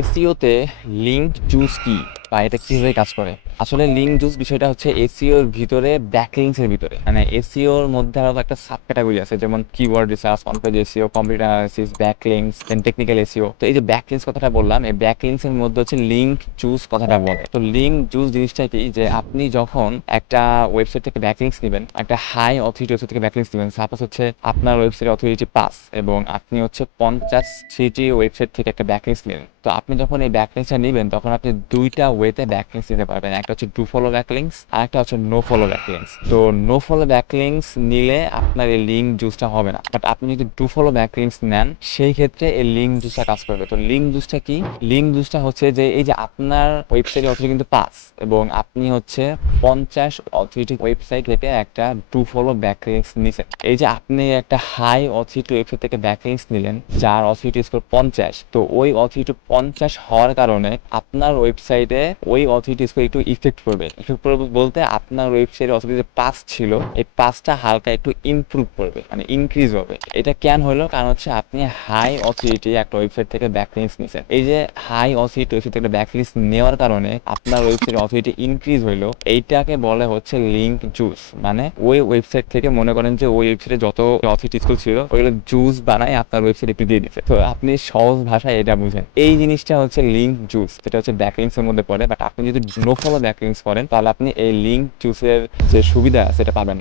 SEO তে link juice কি বা এটা কিভাবে কাজ করে? আসলে লিংক জুস বিষয়টা হচ্ছে এসইও এর ভিতরে ব্যাকলিংকস এর ভিতরে, মানে এসইও এর মধ্যে আরো একটা সাব ক্যাটাগরি আছে, যেমন keyword research, on page SEO, computer analysis, backlinks, then technical SEO. তো এই যে ব্যাকলিংকস কথাটা বললাম, এই ব্যাকলিংকস এর মধ্যে হচ্ছে লিংক জুস কথাটা বলে। তো লিংক জুস জিনিসটা কি, যে আপনি যখন একটা ওয়েবসাইট থেকে ব্যাকলিংকস নেবেন, একটা হাই অথরিটি ওয়েবসাইট থেকে ব্যাকলিংকস নেবেন, সাপোজ হচ্ছে আপনার ওয়েবসাইটের অথরিটি 5 এবং আপনি হচ্ছে 50টি ওয়েবসাইট থেকে একটা ব্যাকলিংকস নেবেন। তো আপনি যখন এই ব্যাকলিংকসটা নেবেন তখন আপনি দুইটা ওয়েতে ব্যাকলিংকস নিতে পারবেন, একটা হচ্ছে ডু ফলো ব্যাকলিংকস আর একটা হচ্ছে নো ফলো ব্যাকলিংকস। তো নো ফলো ব্যাকলিংকস নিলে আপনার এই লিংক জুসটা হবে না, বাট আপনি যদি ডু ফলো ব্যাকলিংকস নেন সেই ক্ষেত্রে এই লিংক জুসটা কাজ করবে। তো লিংক জুসটা কি? লিংক জুসটা হচ্ছে যে এই যে আপনার ওয়েবসাইটের অথরিটি কিন্তু 5 এবং আপনি হচ্ছে 50 অথরিটি ওয়েবসাইট থেকে একটা ডু ফলো ব্যাকলিংকস নিছেন। এই যে আপনি একটা হাই অথরিটি ওয়েবসাইট থেকে ব্যাকলিংকস নিলেন যার অথরিটি স্কোর 50, তো ওই অথরিটি 50 হওয়ার কারণে আপনার ওয়েবসাইটে ওই অথরিটি স্কোর একটু ইফেক্ট পড়বে। ইফেক্ট পড়বে বলতে আপনার ওয়েবসাইটে অথরিটি যে 5 ছিল এই 5টা হালকা একটু ইমপ্রুভ করবে, মানে ইনক্রিজ হবে। এটা কেন হলো? কারণ হচ্ছে আপনি হাই অথরিটি একটা ওয়েবসাইট থেকে ব্যাকলিংকস নিছেন। এই যে হাই অথরিটি ওয়েবসাইট থেকে ব্যাকলিংকস নেওয়ার কারণে আপনার ওয়েবসাইটের অথরিটি ইনক্রিজ হইলো, এইটাকে বলে হচ্ছে লিংক জুস। মানে ওই ওয়েবসাইট থেকে মনে করেন যে ওই ওয়েবসাইটে যত অথরিটি স্কুল ছিল ওইগুলো জুস বানায় আপনার ওয়েবসাইট একটু দিয়ে দিচ্ছে। তো আপনি সহজ ভাষায় এটা বুঝেন, এই জিনিসটা হচ্ছে লিংক জুস, যেটা হচ্ছে ব্যাকলিংকস এর মধ্যে পড়ে। বাট আপনি যদি নো ফলো ব্যাকলিংকস করেন তাহলে আপনি এই লিংক জুসের যে সুবিধা সেটা পাবেন না।